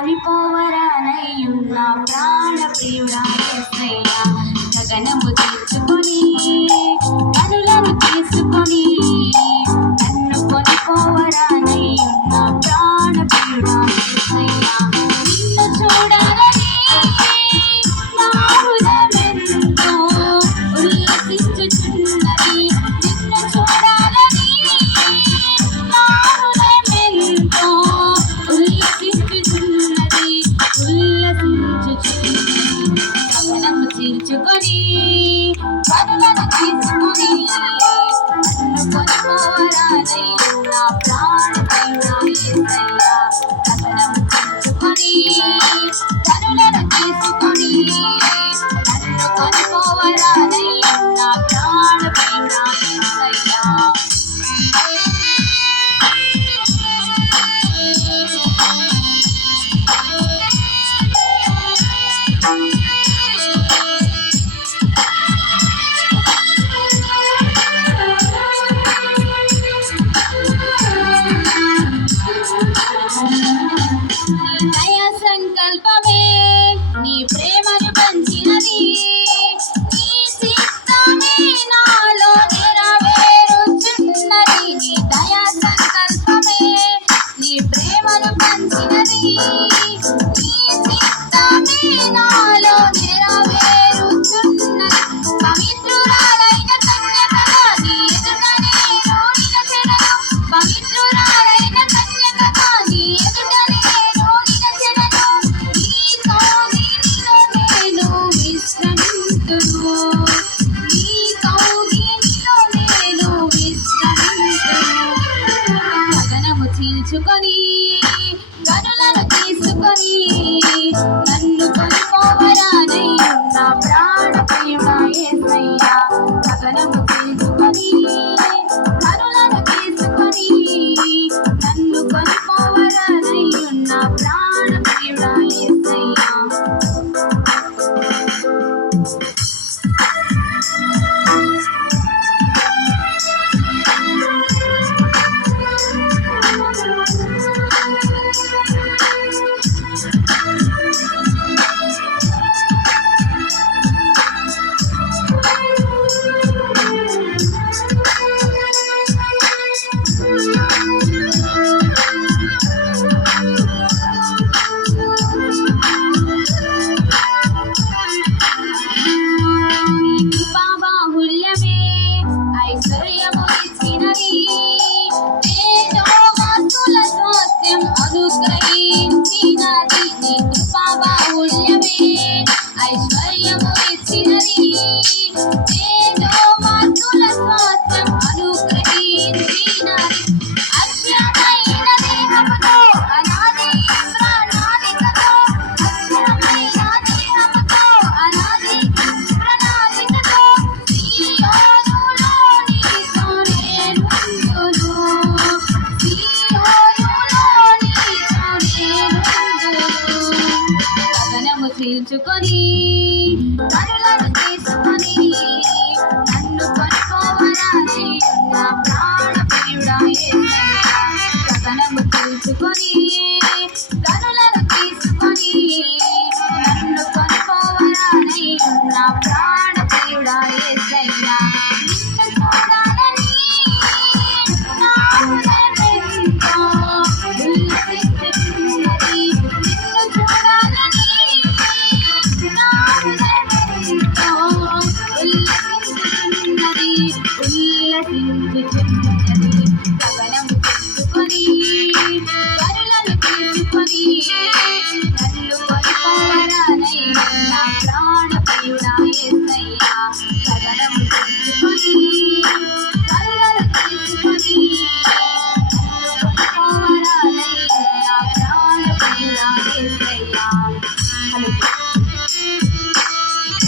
కొనిపోవరానయ్యున్న ప్రాణ ప్రియుడా యేసయ్యా గగనము తీసుకొని కనులను తీసుకొని నన్ను కొనిపోవరానయ్యున్న ప్రాణ ప్రియుడా యేసయ్యా నిన్ను చూడాలని నా హృదయమెంతో ఉల్లసించుచున్నది నిన్ను చూడాలని నా హృదయమెంతో ఉల్లసించుచున్నది గగనము చీల్చుకొని కనులను తీసుకొని నన్ను కొనిపోవరానయ్యున్న ప్రాణ ప్రియుడా యేసయ్యా గగనము చీల్చుకొని కనులను తీసుకొని నన్ను కొనిపోవరానయ్యున్న ప్రాణ ప్రియుడా యేసయ్యా దయా సంకల్పమే నీ ప్రేమను పంచినది నీ చిత్తమే నాలో నెరవేరుచున్నది నీ దయా సంకల్పమే నీ ప్రేమను పంచినది నీ చిత్తమే నాలో నెరవేరుచున్నది పవిత్రురాలైన కన్యకగా నీ ఎదుట నేను నిలచెదను పవిత్రురాలైన కన్యకగా నీ ఎదుట నేను నిలచెదను నీ కౌగిలిలో నేను విశ్రమింతును నీ కౌగిలిలో నేను విశ్రమింతును గగనము చీల్చుకొని కనులను తీసుకొని నన్ను కొనిపోవరానయ్యున్న ప్రాణ ప్రియుడా యేసయ్యా గగనము చీల్చుకొని కనులను తీసుకొని నన్ను కొనిపోవరానయ్యున్న ప్రాణ ప్రియుడా యేసయ్యా బాహుల్యమే ఐశ్వర్యము ఇచ్చినది తేజోమస్తుల స్వాస్థ్యం అనుగ్రహించినది నీ కృపా బాహుల్యమే ఐశ్వర్యము ఇచ్చినది తేజోమస్తుల స్వాస్థ్యం అనుగ్రహించినది అక్షయమైన దేహముతో అనాది ప్రణాళికతో అక్షయమైన దేహముతో అనాది ప్రణాళికతో సియోనులో నీతో నేనుందును సియోనులో నీతో నేనుందును గగనము చీల్చుకొని కనులను తీసుకొని నన్ను కొనిపోవరానయ్యున్న ప్రాణ ప్రియుడా యేసయ్యా గగనము చీల్చుకొని కనులను తీసుకొని నన్ను కొనిపోవరానయ్యున్న ప్రాణ ప్రియుడా యేసయ్యా నిన్ను చూడాలని నా హృదయమెంతో ఉల్లసించుచున్నది నిన్ను చూడాలని నా హృదయమెంతో ఉల్లసించుచున్నది గగన